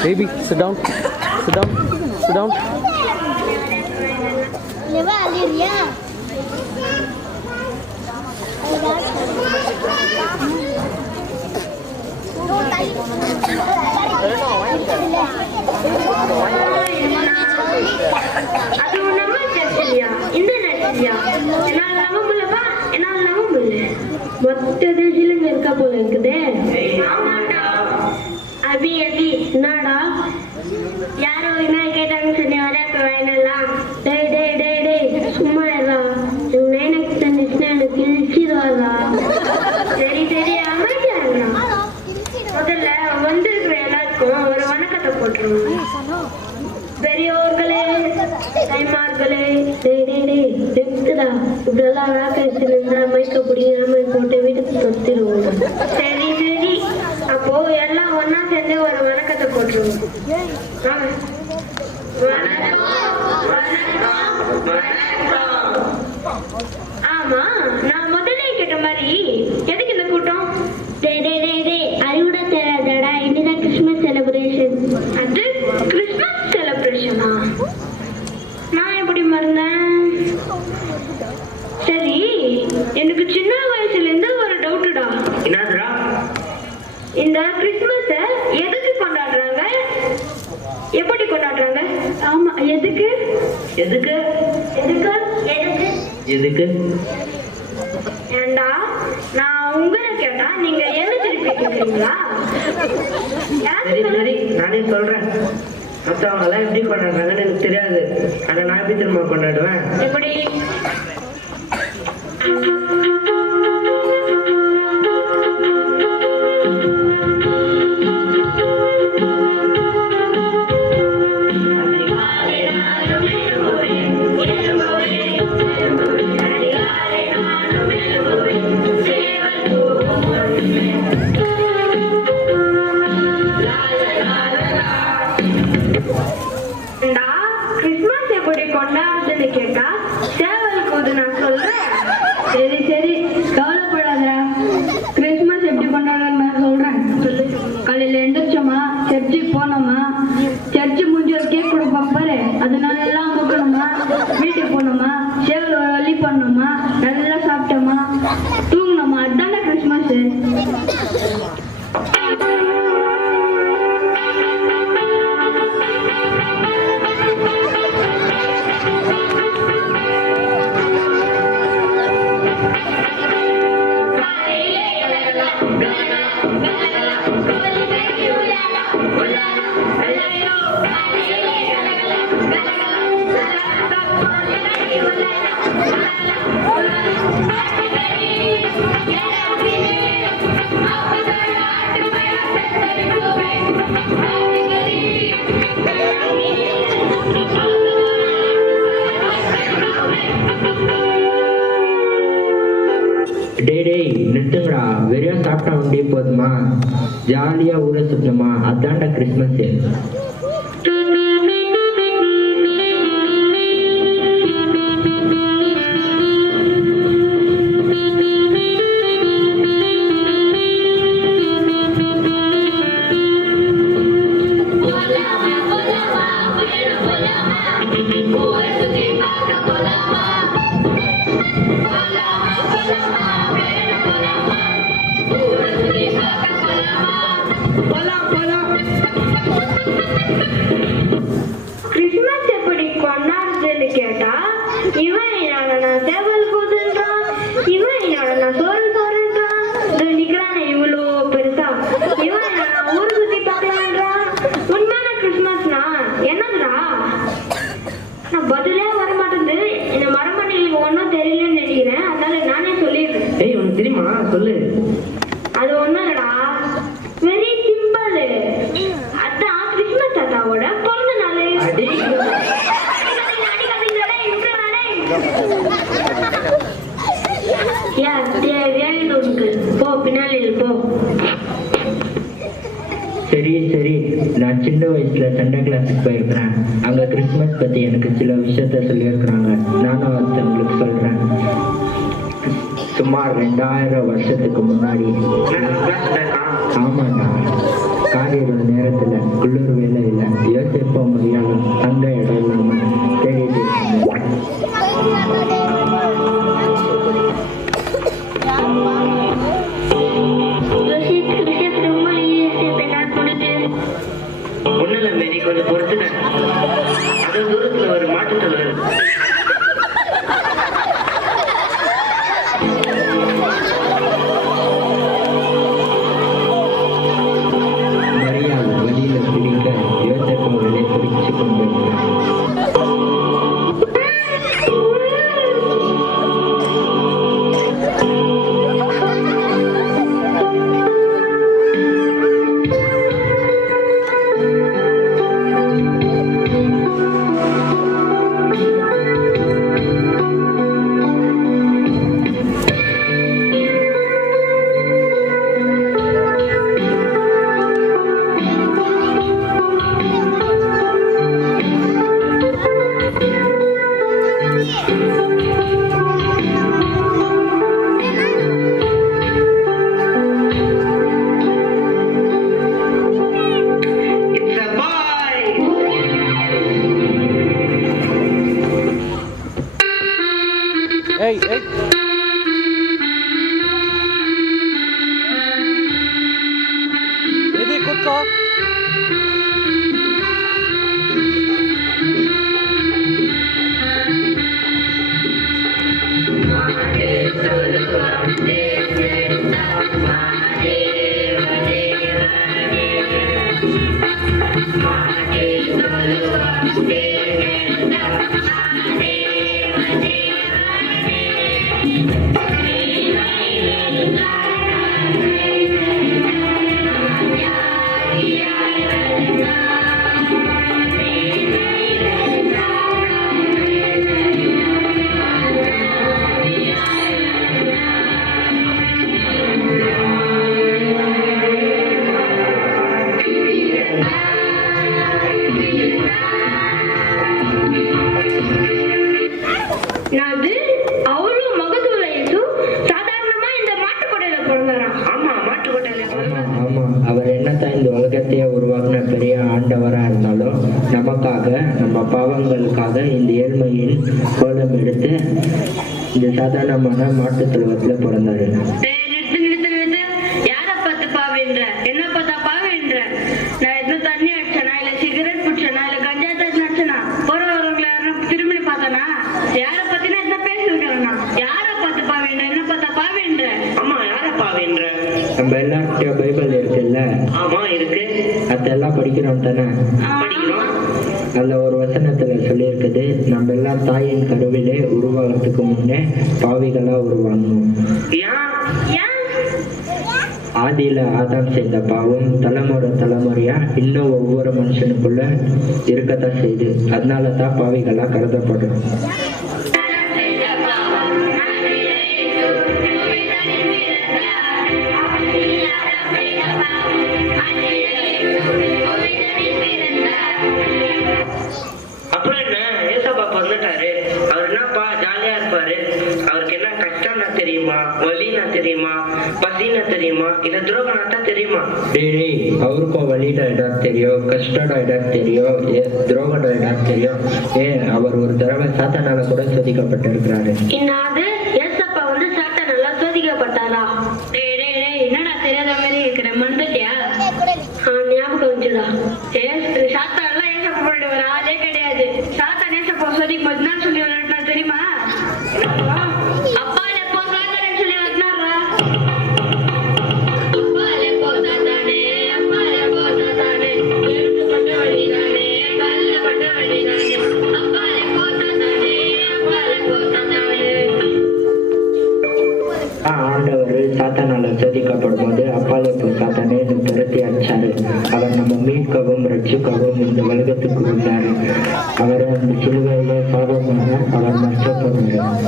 Baby, sit down. Sit down. Sit down. அது நம்ம சர்ச்சையா இந்த நட்சத்திரியா என்னால நம்ப முடியலப்பா என்னால நம்ப முடியல மொத்த தேசியிலும் இருக்க போல இருக்குதே அபி அபி என்னடா யாரோ என்ன கேட்டாங்கன்னு சொன்னி விளையாட்டு வாயினலாம் டேய் டேய் டேய் டேய் சும்மா இருடா எனக்கு தந்துச்சுன்னா எனக்கு கிழிச்சிடுவாரா சரி சரி அமைதியா இருந்தா முதல்ல வந்திருக்கிற எல்லாருக்கும் ஒரு வணக்கத்தை போட்டுருவோம் பெரியோர்களே கைமார்களே டேடா இப்படியெல்லாம் வேக்கரிச்சு நின்றா மைக்க பிடிக்காம போட்டு வீட்டுக்கு தொத்திடுவோம் சரி சரி அப்போ எல்லாம் ஒன்னா சேர்ந்து ஒரு வணக்கத்தை போட்டுருவோம் ஆமா நான் முதல்ல கேட்ட மாதிரி எதுக்கு இந்த கூட்டம் அறிவுட தெரியாதடா இன்னைதான் கிறிஸ்துமஸ் செலிப்ரேஷன் அது கிறிஸ்துமஸ் செலிப்ரேஷனா நான் எப்படி மறந்தேன் சரி எனக்கு சின்ன வயசுல இருந்து ஒரு டவுட்டுடா என்னதுடா இந்த கிறிஸ்துமஸ எதுக்கு கொண்டாடுறாங்க எப்படி கொண்டாடுறாங்க ஆமா எதுக்கு எதுக்கு எதுக்கு எதுக்கு எதுக்கு ஏண்டா நான் உங்களை கேட்டா நீங்க எது திருப்பி கேட்குறீங்களா சரி சரி நானே சொல்றேன் மற்றவங்க எல்லாம் எப்படி கொண்டாடுறாங்கன்னு எனக்கு தெரியாது ஆனா நான் எப்படி திரும்ப கொண்டாடுவேன் எப்படி கிறிஸ்துமஸ் எப்படி கொண்டாடுறதுன்னு கேட்டா சேவல் கூது நான் சொல்றேன் சரி சரி கவலைப்படாதா கிறிஸ்துமஸ் எப்படி கொண்டாடுறேன்னு நான் சொல்றேன் காலையில எந்திரிச்சோமா சர்ச்சுக்கு போனோமா சர்ச்சு முடிஞ்ச ஒரு கேக் கொடுப்பாங்க பாரு அதனால எல்லாம் கொடுக்கணுமா வீட்டுக்கு போனோமா சேவல் வழி பண்ணோமா நல்லா சாப்பிட்டோமா தூங்கணுமா அதுதானே கிறிஸ்துமஸ் டேய் நிறுத்துங்கடா வெறியா சாப்பிட்டா உண்டே போதுமா ஜாலியா ஊரை சுத்தமா அதான்டா கிறிஸ்துமஸ் கிறிஸ்துமஸ் எப்படி கொண்டாடுறதுன்னு கேட்டா இவன் என்னோட நான் சேவல் கூதுன்றான் இவன் என்னோட நான் சோறு சோறுன்றான் நிக்கிறான் இவ்வளோ பெருசா இவன் என்னோட நான் ஊர் சுத்தி பார்க்கலான்றான் உண்மையான கிறிஸ்துமஸ்னா என்னதுடா நான் பதிலே வர மாட்டேங்குது இந்த மரமண்ணிகளுக்கு ஒன்றும் தெரியலன்னு நினைக்கிறேன் அதனால நானே சொல்லிடுறேன் உனக்கு தெரியுமா சொல்லு அது ஒண்ணும் இல்லடா வெரி சிம்பிள் அதான் கிறிஸ்துமஸ் தாத்தாவோட பிறந்த நாள் போ பின்னாலே போ சரி சரி நான் சின்ன வயசுல சண்டே கிளாஸுக்கு போயிருக்கிறேன் அங்க கிறிஸ்துமஸ் பத்தி எனக்கு சில விஷயத்த சொல்லியிருக்கிறாங்க நானும் அது உங்களுக்கு சொல்றேன் சுமார் 2000 வருஷத்துக்கு முன்னாடி. ஆமாண்ணா, காலையில நேரத்துல குளிர் வேலையில யோசிப்ப முடியாம தங்க இடம் இல்லாம தேடிட்டு ஒண்ணுல மாரி கொஞ்சம் பொறுத்துக்க. அது தூரத்துல ஒரு மாட்டுத்தொழில் மரியாதை வழியில பிடிக்க யோசிப்பவர்களை பிடிச்சு கொண்டு ஏய் ஏய் எது குத்கோ அது அவரும் மகத்துவ இயேசு சாதாரணமா இந்த மாட்டுக்கொடையில பிறந்தாராம். ஆமா மாட்டுக்கொட்டையில ஆமா, அவர் என்னத்தான் இந்த உலகத்தையே உருவாக்குன பெரிய ஆண்டவரா இருந்தாலும் நமக்காக, நம்ம பாவங்களுக்காக இந்த ஏழ்மையின் கோலம் எடுத்து இந்த சாதாரணமான மாட்டுத் தொழுவத்துல பிறந்தாரு. நிறுத்து. யார பார்த்து பாவேன்ற? என்ன பார்த்தா பாவேன்ற? நான் எதுவும் தண்ணி அடிச்சனா, இல்ல சிகரெட் குடிச்சனா, இல்ல கஞ்சா தண்ணி அடிச்சனா, போறவங்களை திரும்பி பார்த்தனா, யார பத்தினா என்ன பேசுறேன்னா, யார பார்த்து பாவேன்ற? என்ன பார்த்தா பாவேன்ற? ஆமா யாரப்பா வேண்ட? நம்ம எல்லார்கிட்டயும் பைபிள் இருக்குல்ல, ஆமா இருக்கு, அதெல்லாம் படிக்கிறோம் தானே. படிக்கிறோம். அதுல ஒரு வசனத்துல சொல்லியிருக்குது, நம்ம எல்லாம் தாயின் கருவிலே உருவாகிறதுக்கு முன்னே பாவிகளா உருவாங்கணும். ஏன்? ஆதியில ஆதாம் செய்த பாவம் தலைமுறையா இன்னும் ஒவ்வொரு மனுஷனுக்குள்ள இருக்கத்தான் செய்யுது. அதனாலதான் பாவிகளா கருதப்படும். அப்புறம் என்ன, ஏசப்பா பிறந்துட்டாரு, அவர் என்னப்பா ஜாலியா இருப்பாரு? அவருக்கு என்ன கஷ்டம்னா தெரியுமா, வலினா தெரியுமா, பசினா தெரியுமா, இல்ல துரோகம்னா தெரியுமா? டேய், அவருக்கும் வழியிட இடம் தெரியும், கஷ்டோட இடம் தெரியும், துரோகோட இடம் தெரியும். அவர் ஒரு தடவை சாத்தானால கூட சோதிக்கப்பட்டிருக்கிறாரு. இன்னாது ஏசப்பா வந்து சாட்டை நல்லா சோதிக்கப்பட்டாரா? என்னடா தெரியாத மாதிரி இருக்கிற மறந்துட்டியா? ஞாபகம் வச்சுடா. சாத்தான்லாம் ஏசப்பா பண்ணிட்டு வர ஆளே கிடையாது. சாத்தான் ஏசப்பா சோதிக்கும் போது என்ன சொல்லி விளையாடுனா தெரியுமா? அப்பாலே போ சாத்தானேன்னு சொல்லி விளையாடுனாரா? அப்பாலே போ சாத்தானே, அப்பாலே போ சாத்தானே, எழுத்துப்பட்ட வழிதானே, கல்லப்பட்ட வழிதானே, அப்பாலே போ சாத்தானே, அப்பாலே போ சாத்தானே. ஆண்டவர் சாத்தானால சோதிக்கப்படும் போது அப்பாலே போ சாத்தானே துரத்தி அடிச்சாரு. அவர் நம்ம மீட்கவும் ரட்சிக்கவும் இந்த உலகத்துக்கு வந்தாரு. அவரை அந்த சிலுவையில பாவமாக அவர் நஷ்டப்படுறாரு.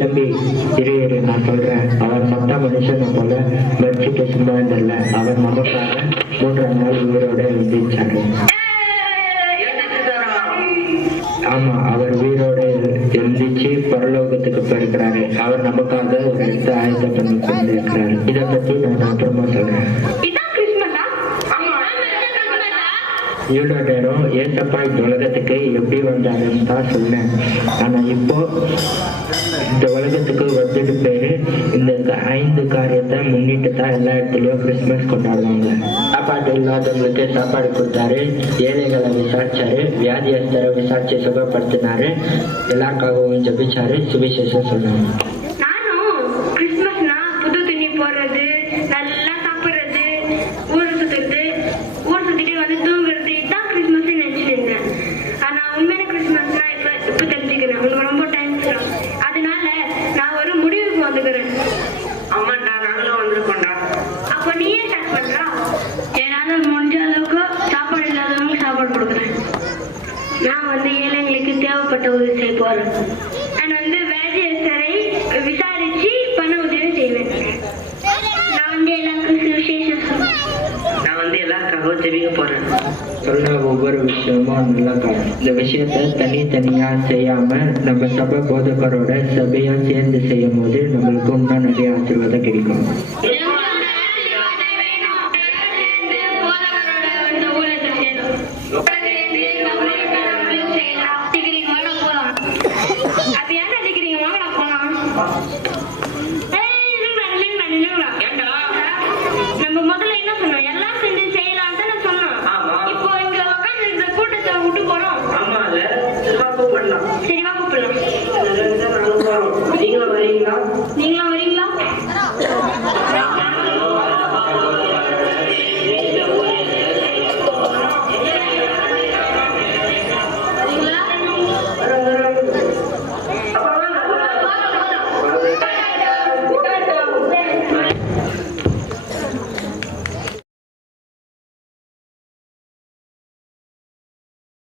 தம்பி இரு நான் சொல்றேன். அவர் மொத்த மனுஷனை போல மறுச்சிட்டு சும்மா இருந்தல. அவர் நமக்காக மூன்றாம் நாள் உயிரோட எழுந்திருச்சாரு. ஆமா, அவர் உயிரோட எழுந்திச்சு பரலோகத்துக்கு போயிருக்கிறாரு. அவர் நமக்காக ஒரு இடத்த ஆயத்தம் பண்ணி கொண்டிருக்கிறாரு. இதை பத்தி நான் அப்புறமா சொல்றேன். இவ்வளோ நேரம் ஏசப்பா இந்த உலகத்துக்கு எப்படி வந்தாருன்னு தான் சொன்னேன். ஆனா இப்போ இந்த உலகத்துக்கு வந்துட்டு பேரு இந்த 5 காரியத்தை முன்னிட்டு தான் எல்லா இடத்துலயும் கிறிஸ்துமஸ் கொண்டாடுவாங்க. சாப்பாடு இல்லாதவங்களுக்கு சாப்பாடு கொடுத்தாரு, ஏழைகளை விசாரிச்சாரு, வியாதியஸ்தரை விசாரிச்சு சுகப்படுத்தினாரு, எல்லாருக்காகவும் ஜபிச்சாரு, சுவிசேஷம் சொன்னாரு. நானும் கிறிஸ்துமஸ்னா புது துணி போடுறது, நல்லா சாப்பிடுறது, ஊரை சுத்துறது, ஊர் சுத்திட்டு வந்து தூங்குறது, இதான் கிறிஸ்துமஸ் நினைச்சிட்டு இருந்தேன். ஆனா உண்மையான கிறிஸ்துமஸ்னா இப்ப தெரிஞ்சுக்கிறேன். உங்களுக்கு ரொம்ப தேங்க்ஸ். அதனால நான் ஒரு முடிவுக்கு வந்துக்கிறேன். ஆமாண்டா, நாங்களும் வந்திருக்கோம்டா. அப்போ நீயே ஸ்டார்ட் பண்றா. என்னால முடிஞ்ச அளவுக்கு சாப்பாடு இல்லாதவங்க சாப்பாடு கொடுக்குறேன். நான் வந்து ஏழைங்களுக்கு தேவைப்பட்ட உதவி செய்ய போறேன். நான் வந்து வேதியஸ்தரை விசாரிச்சு பண உதவி செய்வேன். நான் வந்து எல்லாருக்கும் சுவிசேஷம் நான் வந்து எல்லாருக்காகவும் ஜெபிக்க போறேன். சொல்ல ஒவ்வொரு விஷயமும் நல்லா காணும். இந்த விஷயத்த தனித்தனியா செய்யாம நம்ம சபை போதகரோட சபையா சேர்ந்து செய்யும் போது நம்மளுக்கு இன்னும் நிறைய ஆசீர்வாதம் கிடைக்கும். நம்ம முதல்ல என்ன சொன்னோம்? எல்லாம் சேர்ந்து செய்யலாம் தானே சொன்னோம். இப்போ இங்க உட்காந்து இந்த கூட்டத்தை விட்டு போறோம். ஆமா இல்ல, சரி வா கூப்பிடலாம். சரி வா கூப்பிடலாம். நீங்களும் வரீங்களா? நீங்களும்